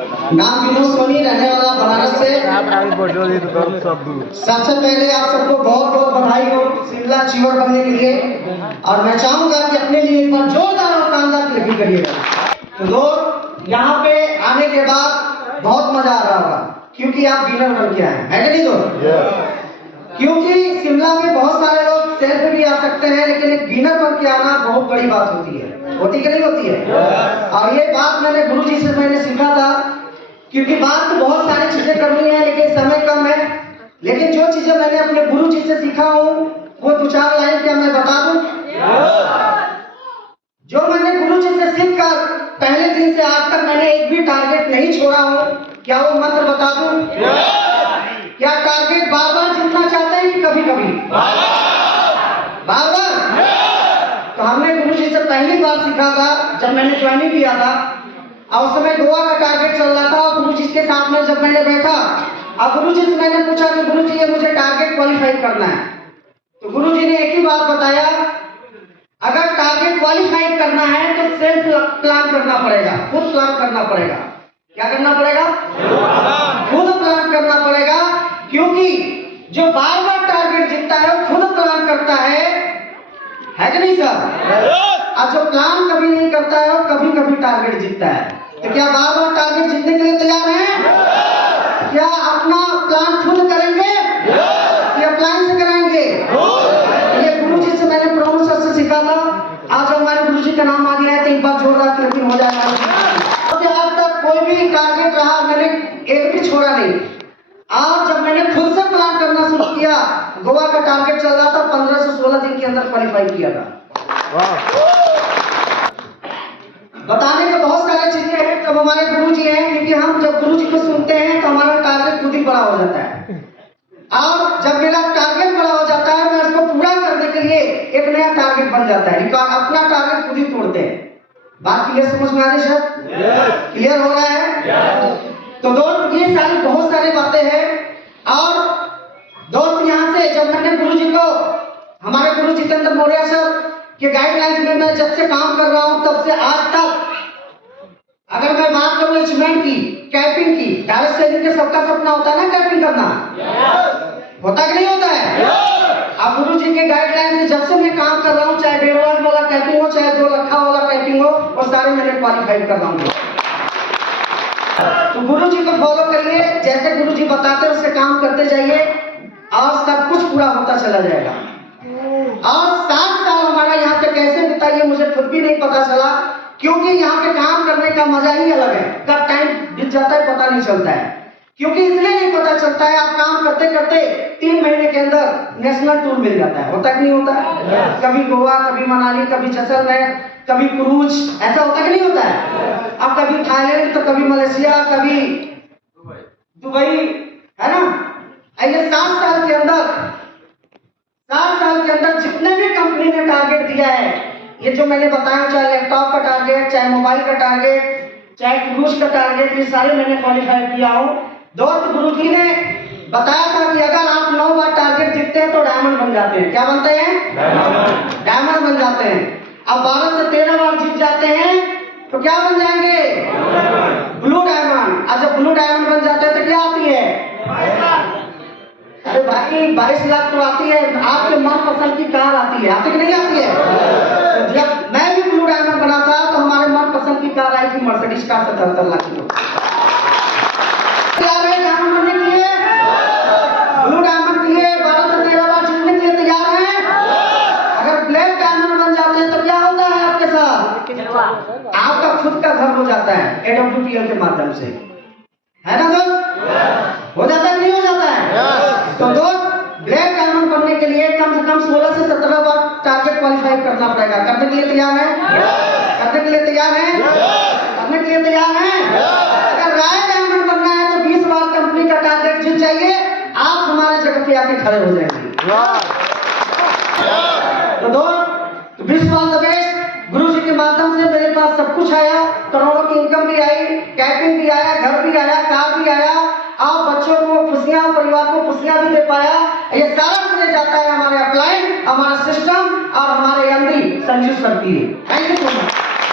नाम विनोद सोनी, रहने वाला बनारस से। सबसे पहले आप सबको बहुत बहुत बधाई हो शिमला चीवर बनने के लिए, और मैं चाहूंगा कि अपने लिए एक बार जोरदार और शानदार क्लिपिंग करिएगा। तो लोग यहाँ पे आने के बाद बहुत मजा आ रहा होगा, क्योंकि आप विनर बन के आए हैं, कि नहीं दोस्त? क्योंकि शिमला में बहुत सारे लोग सेल्फ भी आ सकते हैं, लेकिन एक विनर बन के आना बहुत बड़ी बात होती है कि नहीं होती है? और ये बात मैंने गुरुजी से मैंने सीखा था, क्योंकि बात तो बहुत सारी चीजें करनी है लेकिन समय कम है। लेकिन जो चीजें मैंने अपने गुरुजी से सीखा हूँ वो 2-4 लाइन क्या मैं बता दूं? जो मैंने गुरुजी से सीखकर पहले दिन से आज तक मैंने एक भी टारगेट नहीं छोड़ा हूँ, क्या वो मंत्र बता दूं? क्या टारगेट बार बार जीतना चाहते हैं कि कभी कभी बार बार? तो हमने गुरुजी से पहली बार सीखा था जब मैंने ज्वाइनिंग किया था, और उस समय गोवा का टारगेट चल रहा था। और गुरुजी के साथ में जब मैंने बैठा और गुरुजी से मैंने पूछा कि गुरुजी ये मुझे टारगेट क्वालिफाई करना है, तो गुरुजी ने एक ही बात बताया, अगर टारगेट क्वालिफाई करना है तो सेल्फ प्लान करना पड़ेगा, खुद प्लान करना पड़ेगा। क्या करना पड़ेगा? खुद प्लान करना पड़ेगा, क्योंकि जो बार बार टारगेट जीतता है वो खुद प्लान करता है कि नहीं सर? और जो प्लान कभी नहीं करता है वो कभी कभी टारगेट जीतता है। तो क्या बार बार टारगेट जीतने के लिए तैयार हैं? क्या अपना प्लान खुद करेंगे या प्लान से कराएंगे? ये गुरुजी से मैंने प्रभु सर से सीखा था। आज हमारे गुरुजी का नाम आ गया है तो एक बार जोरदार क्लैपिंग हो जाएगा। आज तक कोई भी टारगेट रहा मैंने एक भी छोड़ा नहीं। आज जब मैंने खुद से प्लान करना शुरू किया, गोवा का टारगेट चल रहा था, 15 से 16 दिन के अंदर क्वालिफाई किया था। बताने को बहुत सारी चीजें हैं जब हमारे गुरुजी हैं, क्योंकि हम जब गुरुजी को सुनते हैं तो हमारा टारगेट खुद ही बड़ा हो जाता है। और जब मेरा टारगेट बड़ा हो जाता है मैं उसको पूरा करने के लिए एक नया टारगेट बन जाता है। अपना टारगेट खुद ही तोड़ते हैं। बात क्लियर समझ में आ रही है? क्लियर हो रहा है? तो दोस्त ये सारी बहुत सारी बातें हैं। और दोस्त यहाँ से जब मैंने गुरुजी को, हमारे गुरु जितेंद्र मौर्य सर के गाइडलाइंस में मैं जब से काम कर रहा हूँ तब से आज तक, अगर मैं बात करूँ अचीवमेंट की, कैपिंग की, डायरेक्ट सेलिंग के सबका सपना होता है ना कैपिंग करना, होता कि नहीं होता है? अब गुरु जी के गाइडलाइन से जब से मैं काम कर रहा हूँ, चाहे 1.5 लाख वाला कैपिंग हो चाहे 2 लाख वाला कैपिंग हो, वो सारे मैंने क्वालिफाई कर रहा हूँ। तो गुरु जी को फॉलो करिए, जैसे गुरु जी बताते हैं उससे काम करते जाइए और सब कुछ पूरा होता चला जाएगा। और 7 साल हमारा यहाँ पे कैसे बिताइए मुझे खुद भी नहीं पता चला, क्योंकि यहाँ पे काम करने का मजा ही अलग है। कब टाइम बीत जाता है पता नहीं चलता है, क्योंकि इसलिए नहीं पता चलता है, आप काम करते करते 3 महीने के अंदर नेशनल टूर मिल जाता है। होता कि नहीं होता है? कभी गोवा, कभी मनाली, कभी जैसलमेर, कभी क्रूज, ऐसा होता कि नहीं होता है? अब कभी थाईलैंड तो कभी मलेशिया, कभी दुबई, है ना? ऐसे 7 साल के अंदर जितने भी कंपनी ने टारगेट दिया है, ये जो मैंने बताया, चाहे लैपटॉप का टारगेट, चाहे मोबाइल का टारगेट, चाहे क्रूज का टारगेट, ये सारे मैंने क्वालिफाई किया हूँ। दोस्त गुरुजी ने बताया था कि अगर आप 9 बार टारगेट जीतते हैं तो डायमंड बन जाते हैं। क्या बनते हैं? डायमंड बन जाते हैं। अब 12 से 13 बार जीत जाते हैं तो क्या बन जाएंगे? Blue diamond. और जब ब्लू डायमंड बन जाते हैं तो क्या आती है? अरे भाई 22 लाख तो आती है। आपके मनपसंद की कार आती है, आती कि नहीं आती है? तो जब मैं भी ब्लू डायमंड बना था तो हमारे मनपसंद की कार आई थी मर्सिडीज कार, 77 लाख की। तैयार है डायमंड बनने के लिए? ब्लू डायमंड के लिए 12 से 13 बार जीतने के लिए तैयार हैं? अगर ब्लैक डायमंड बन जाते हैं तो क्या होता है आपके साथ? आपका खुद का घर हो जाता है AWPL के माध्यम से, है ना दोस्त? हो जाता है कि नहीं हो जाता है? तो दोस्त ब्लैक डायमंड बनने के लिए कम से कम 16 से 17 बार टारगेट क्वालिफाई करना पड़ेगा। करने के लिए तैयार है? करने के लिए तैयार है? करने के लिए तैयार है? अगर राय डायमंड बनना है तो 20 बार कंपनी का टारगेट जीत जाइए, आप हमारे जगह पे आके खड़े हो जाएंगे। तो दोस्त विश ऑल द बेस्ट। गुरु जी के माध्यम से मेरे पास सब कुछ आया, करोड़ों की इनकम भी आई, कैपिंग भी आया, घर भी आया, कार भी आया, आप बच्चों को खुशियां, परिवार को खुशियां भी दे पाया। ये सारा श्रेय जाता है हमारे अपलाइन, हमारा सिस्टम और हमारे MD संजू सर की। Thank you so much.